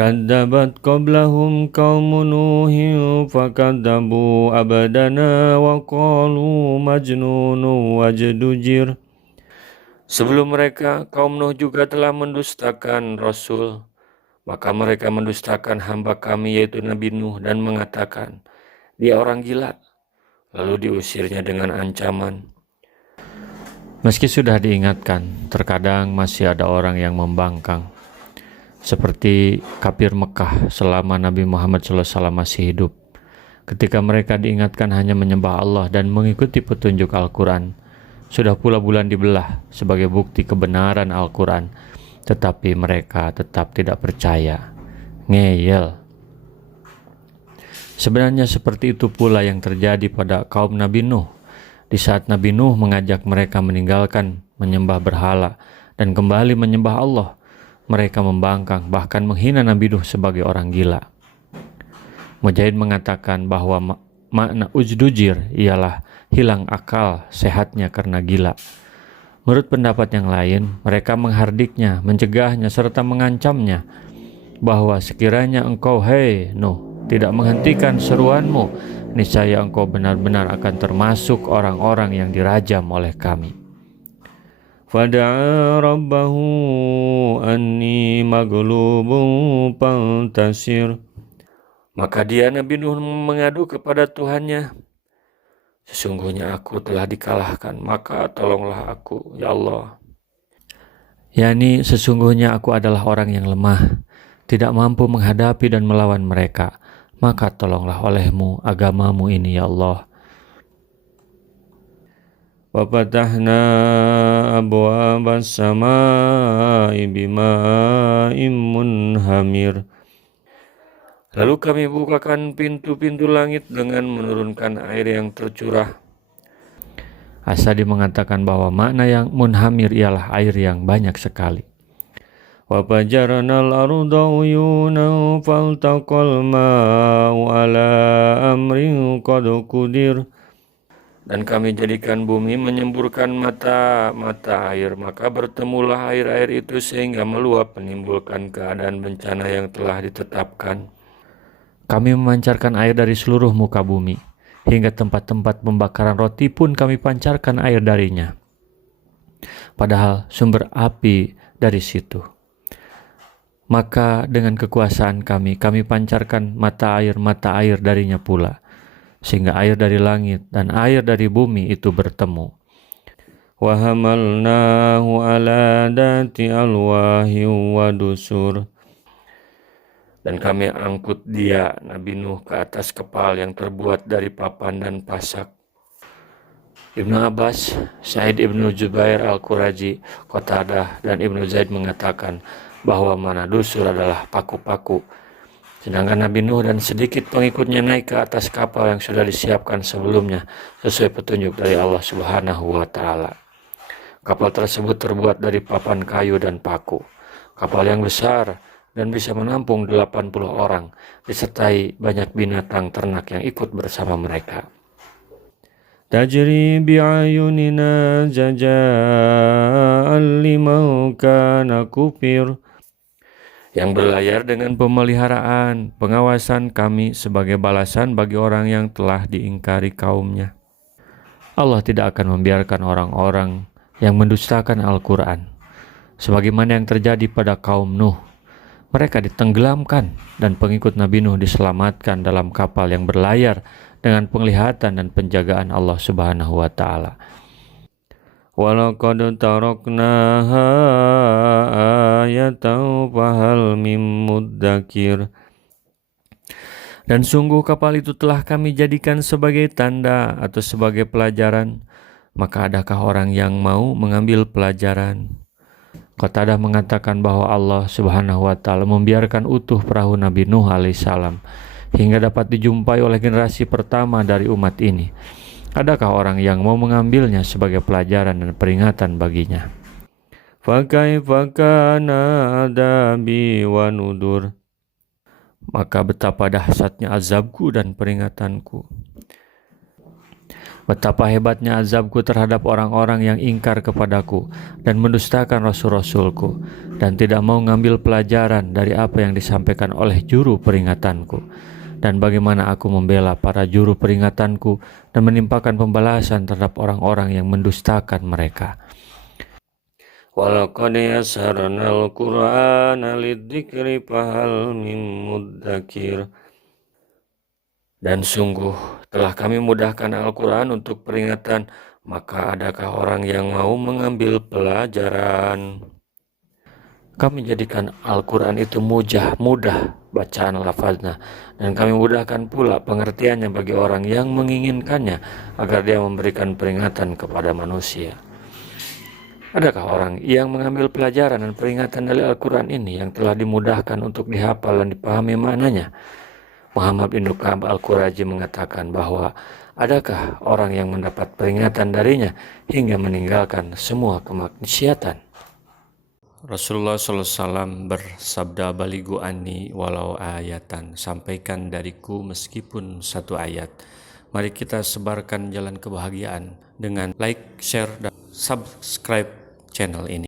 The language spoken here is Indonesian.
كذبت قبلهم قوم نوح فكذبوا عبدنا وقالوا مجنون وازدجر. Sebelum mereka, kaum Nuh juga telah mendustakan Rasul. Maka mereka mendustakan hamba kami yaitu Nabi Nuh dan mengatakan, dia orang gila. Lalu diusirnya dengan ancaman. Meski sudah diingatkan, terkadang masih ada orang yang membangkang. Seperti kafir Mekah selama Nabi Muhammad SAW masih hidup. Ketika mereka diingatkan hanya menyembah Allah dan mengikuti petunjuk Al-Quran. Sudah pula bulan dibelah sebagai bukti kebenaran Al-Quran, tetapi mereka tetap tidak percaya. Ngeyel. Sebenarnya seperti itu pula yang terjadi pada kaum Nabi Nuh. Di saat Nabi Nuh mengajak mereka meninggalkan menyembah berhala dan kembali menyembah Allah, mereka membangkang bahkan menghina Nabi Nuh sebagai orang gila. Mujahid mengatakan bahwa makna ujdujir ialah hilang akal sehatnya karena gila. Menurut pendapat yang lain, mereka menghardiknya, mencegahnya, serta mengancamnya bahwa sekiranya engkau, hei Nuh, tidak menghentikan seruanmu, niscaya engkau benar-benar akan termasuk orang-orang yang dirajam oleh kami. Fada'a rabbahu anni maghlubun fantasir. Maka dia Nabi Nuh mengadu kepada Tuhannya, sesungguhnya aku telah dikalahkan, maka tolonglah aku, ya Allah. Yani sesungguhnya aku adalah orang yang lemah, tidak mampu menghadapi dan melawan mereka, maka tolonglah olehmu agamamu ini, ya Allah. Wa fatahna abwaabas samaa'i bima'in munhamir. Lalu kami bukakan pintu-pintu langit dengan menurunkan air yang tercurah. Asadi mengatakan bahwa makna yang munhamir ialah air yang banyak sekali. Wa fajarnal arda uyunan faltaqal ma'u ala amrin qad qudir. Dan kami jadikan bumi menyemburkan mata-mata air, maka bertemulah air-air itu sehingga meluap menimbulkan keadaan bencana yang telah ditetapkan. Kami memancarkan air dari seluruh muka bumi, hingga tempat-tempat pembakaran roti pun kami pancarkan air darinya. Padahal sumber api dari situ. Maka dengan kekuasaan kami pancarkan mata air darinya pula, sehingga air dari langit dan air dari bumi itu bertemu. Wa hamalnahu ala dati alwahi wa dusur. Dan kami angkut dia, Nabi Nuh, ke atas kepal yang terbuat dari papan dan pasak. Ibnu Abbas, Sa'id Ibnu Jubair Al-Quraji, Qatadah, dan Ibnu Zaid mengatakan bahwa mana dusur adalah paku-paku. Sedangkan Nabi Nuh dan sedikit pengikutnya naik ke atas kapal yang sudah disiapkan sebelumnya sesuai petunjuk dari Allah Subhanahu wa Ta'ala. Kapal tersebut terbuat dari papan kayu dan paku. Kapal yang besar dan bisa menampung 80 orang, disertai banyak binatang ternak yang ikut bersama mereka. Tajri bi'ayunina jaza'an liman kana kufir. Yang berlayar dengan pemeliharaan, pengawasan kami sebagai balasan bagi orang yang telah diingkari kaumnya. Allah tidak akan membiarkan orang-orang yang mendustakan Al-Quran, sebagaimana yang terjadi pada kaum Nuh. Mereka ditenggelamkan dan pengikut Nabi Nuh diselamatkan dalam kapal yang berlayar dengan penglihatan dan penjagaan Allah Subhanahu wa Ta'ala. Walaqad taraknaha ayatan fahal mim muddakir. Dan sungguh kapal itu telah kami jadikan sebagai tanda atau sebagai pelajaran, maka adakah orang yang mau mengambil pelajaran? Qatadah mengatakan bahwa Allah Subhanahu wa Ta'ala membiarkan utuh perahu Nabi Nuh alaihissalam hingga dapat dijumpai oleh generasi pertama dari umat ini. Adakah orang yang mau mengambilnya sebagai pelajaran dan peringatan baginya? Fakaifa kana adabi wa nudur. Maka betapa dahsyatnya azabku dan peringatanku. Betapa hebatnya azabku terhadap orang-orang yang ingkar kepadaku dan mendustakan rasul-rasulku dan tidak mau ngambil pelajaran dari apa yang disampaikan oleh juru peringatanku. Dan bagaimana aku membela para juru peringatanku dan menimpakan pembalasan terhadap orang-orang yang mendustakan mereka. Walaqad yassarnal Qur'ana lidzikri fahal min mudzakir. Dan sungguh telah kami mudahkan Al-Quran untuk peringatan, maka adakah orang yang mau mengambil pelajaran? Kami jadikan Al-Quran itu mudah bacaan lafaznya, dan kami mudahkan pula pengertiannya bagi orang yang menginginkannya agar dia memberikan peringatan kepada manusia. Adakah orang yang mengambil pelajaran dan peringatan dari Al-Quran ini yang telah dimudahkan untuk dihafal dan dipahami maknanya? Muhammad bin Ka'ab Al-Qurazi mengatakan bahwa adakah orang yang mendapat peringatan darinya hingga meninggalkan semua kemaksiatan? Rasulullah SAW bersabda, "Balighu anni walau ayatan," sampaikan dariku meskipun satu ayat. Mari kita sebarkan jalan kebahagiaan dengan like, share, dan subscribe channel ini.